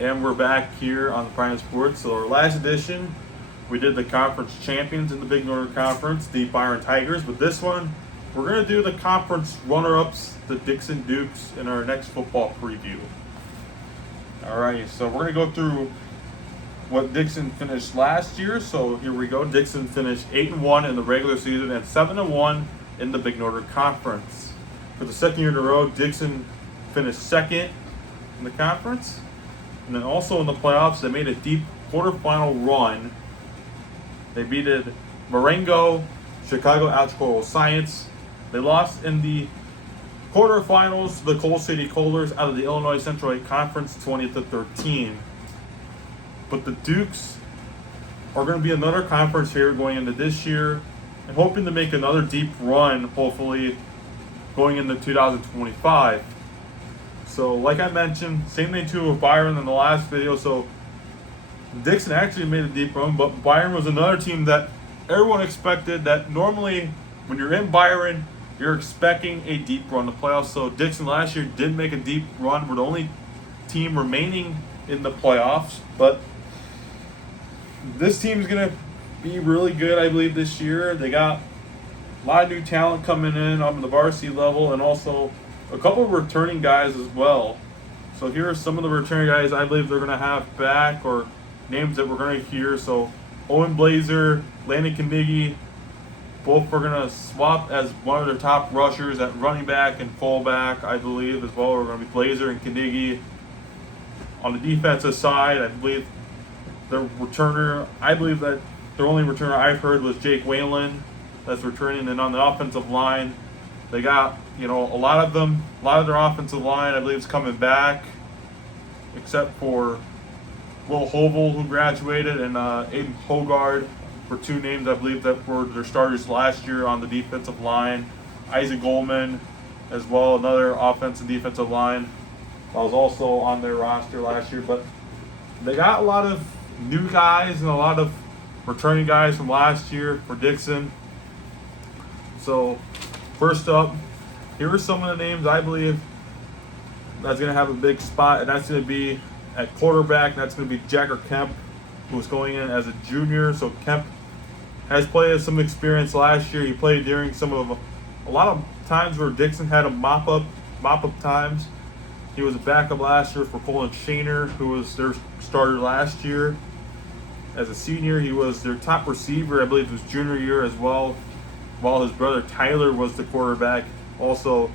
And we're back here on the Prime Sports. So our last edition, we did the conference champions in the Big Northern Conference, the Byron Tigers. But this one, we're going to do the conference runner-ups, the Dixon Dukes, in our next football preview. Alrighty, so we're going to go through what Dixon finished last year. So here we go. Dixon finished 8-1 in the regular season and 7-1 in the Big Northern Conference. For the second year in a row, Dixon finished second in the conference. And then also in the playoffs, they made a deep quarterfinal run. They beat Marengo, Chicago Algebra Science. They lost in the quarterfinals to the Coal City Coalers out of the Illinois Central 8 Conference 20-13. But the Dukes are going to be another conference here going into this year and hoping to make another deep run, hopefully, going into 2025. So, like I mentioned, same thing too with Byron in the last video. So, Dixon actually made a deep run, but Byron was another team that everyone expected. That normally, when you're in Byron, you're expecting a deep run to playoffs. So, Dixon last year did make a deep run. We're the only team remaining in the playoffs, but this team's going to be really good, I believe, this year. They got a lot of new talent coming in on the varsity level and also a couple of returning guys as well. So here are some of the returning guys I believe they're going to have back, or names that we're going to hear. So Owen Blazer, Landon Knigge, both are going to swap as one of their top rushers at running back and fullback, I believe, as well. We're going to be Blazer and Knigge. On the defensive side, I believe their returner, I believe that their only returner I've heard was Jake Whalen that's returning. And on the offensive line, they got, a lot of their offensive line, I believe, is coming back, except for Will Hovel, who graduated, and Aiden Hogard, for two names I believe that were their starters last year on the defensive line. Isaac Goldman, as well, another offensive and defensive line, I was also on their roster last year. But they got a lot of new guys and a lot of returning guys from last year for Dixon. So, first up, here are some of the names I believe that's going to have a big spot, and that's going to be at quarterback. That's going to be Jacker Kemp, who's going in as a junior. So Kemp has played some experience last year. He played during a lot of times where Dixon had a mop up times. He was a backup last year for Colin Shaner, who was their starter last year. As a senior, he was their top receiver, I believe, his junior year as well, while his brother Tyler was the quarterback, also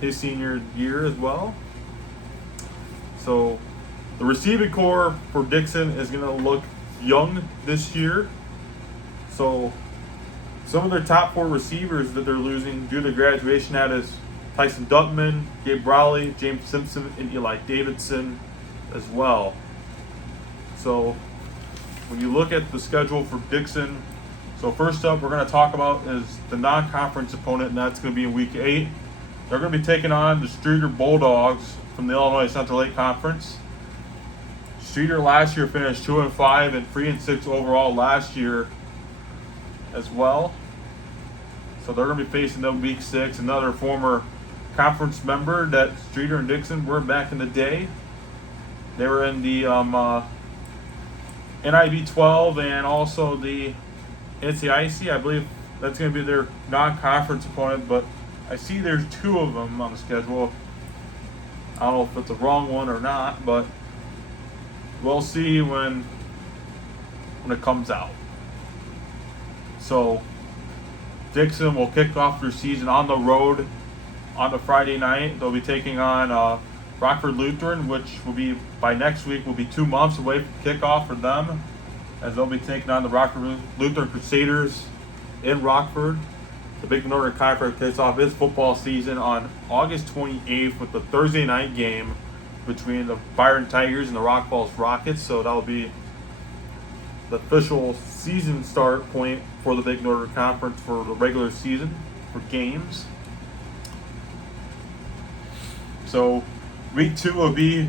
his senior year as well. So the receiving core for Dixon is going to look young this year. So some of their top four receivers that they're losing due to graduation at is Tyson Duckman, Gabe Rowley, James Simpson, and Eli Davidson as well. So when you look at the schedule for Dixon, so first up we're going to talk about is the non-conference opponent, and that's going to be in Week 8. They're going to be taking on the Streeter Bulldogs from the Illinois Central 8 Conference. Streeter last year finished 2-5 and 3-6 overall last year as well. So they're going to be facing them Week 6, another former conference member that Streeter and Dixon were back in the day. They were in the NIB 12 and also the NCIC. I believe that's going to be their non-conference opponent, but I see there's two of them on the schedule. I don't know if it's the wrong one or not, but we'll see when it comes out. So Dixon will kick off their season on the road on the Friday night. They'll be taking on Rockford Lutheran, which will be, by next week, will be 2 months away from kickoff for them, as they'll be taking on the Rockford Lutheran Crusaders in Rockford. The Big Northern Conference kicks off its football season on August 28th with the Thursday night game between the Byron Tigers and the Rock Falls Rockets. So that'll be the official season start point for the Big Northern Conference for the regular season for games. So Week 2 will be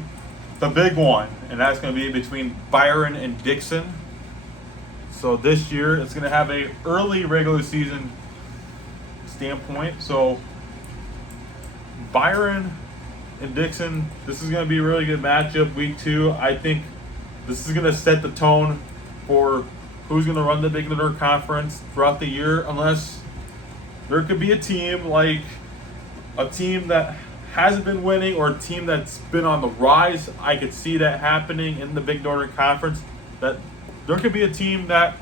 the big one, and that's going to be between Byron and Dixon. So this year it's going to have a early regular season standpoint. So Byron and Dixon. This is going to be a really good matchup. Week 2, I think this is going to set the tone for who's going to run the Big Northern Conference throughout the year, unless there could be a team that hasn't been winning or a team that's been on the rise. I could see that happening in the Big Northern Conference. That there could be a team that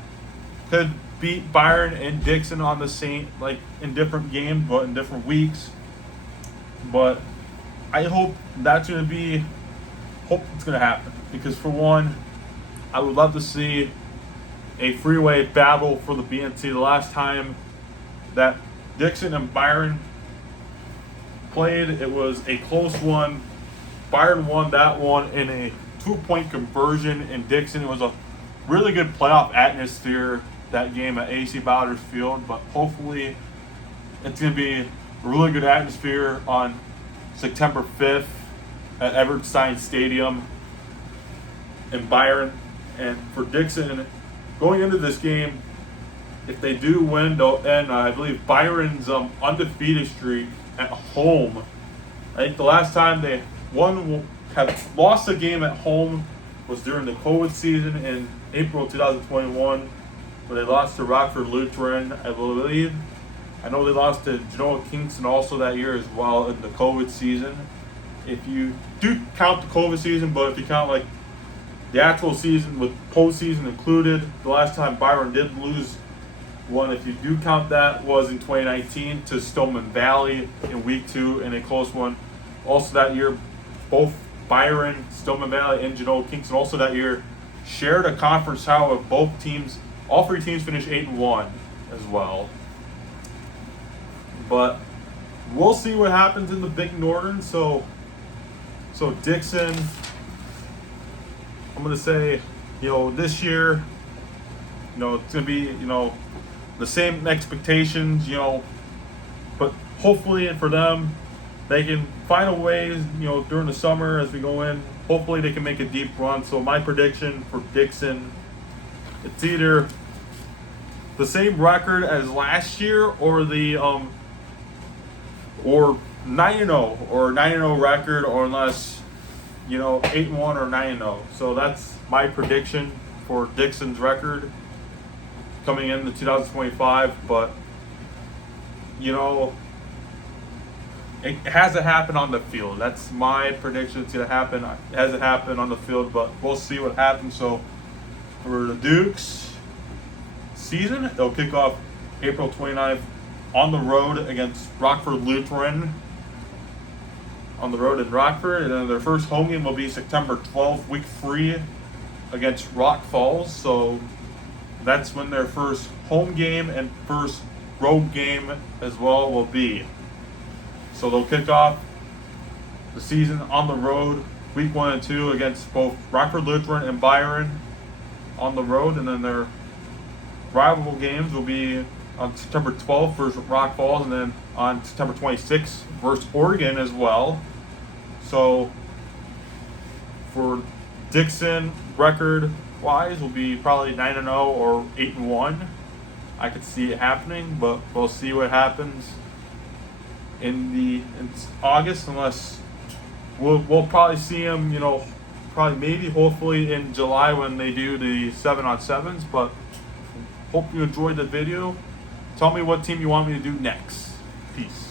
could beat Byron and Dixon on the same, like in different games, but in different weeks. But I hope it's going to happen, because for one, I would love to see a freeway battle for the BNC. The last time that Dixon and Byron played, it was a close one. Byron won that one in a 2-point conversion in Dixon. It was a really good playoff atmosphere that game at AC Bowders Field, but hopefully it's going to be a really good atmosphere on September 5th at Everstein Stadium in Byron. And for Dixon, going into this game, if they do win, they'll end, I believe, Byron's undefeated streak at home. I think the last time they have lost a game at home was during the COVID season in April 2021, where they lost to Rockford Lutheran, I believe. I know they lost to Genoa Kingston also that year as well in the COVID season. If you do count the COVID season, but if you count like the actual season with postseason included, the last time Byron did lose one, if you do count that, was in 2019 to Stoneman Valley in week 2 in a close one. Also that year, both Byron, Stoneman Valley, and Genoa Kingston also that year shared a conference title with both teams. All 3 teams finished 8-1 as well. But we'll see what happens in the Big Northern. So Dixon, I'm going to say, this year, it's going to be, the same expectations, but hopefully for them, they can find a way, during the summer as we go in, hopefully they can make a deep run. So my prediction for Dixon, it's either the same record as last year or the or 9-0 or 9-0 record, or unless 8-1 or 9-0. So that's my prediction for Dixon's record coming into 2025. But it hasn't happened on the field. That's my prediction. It's gonna happen. It hasn't happened on the field, but we'll see what happens. So for the Dukes season, they'll kick off April 29th on the road against Rockford Lutheran on the road in Rockford, and then their first home game will be September 12th, week 3, against Rock Falls. So that's when their first home game and first road game as well will be. So they'll kick off the season on the road, week 1 and 2, against both Rockford Lutheran and Byron on the road, and then their rival games will be on September 12th versus Rock Falls, and then on September 26th versus Oregon as well. So for Dixon, record-wise, will be probably 9-0 or 8-1. I could see it happening, but we'll see what happens in August, unless we'll probably see them, hopefully in July when they do the 7-on-7s. But hope you enjoyed the video. Tell me what team you want me to do next. Peace.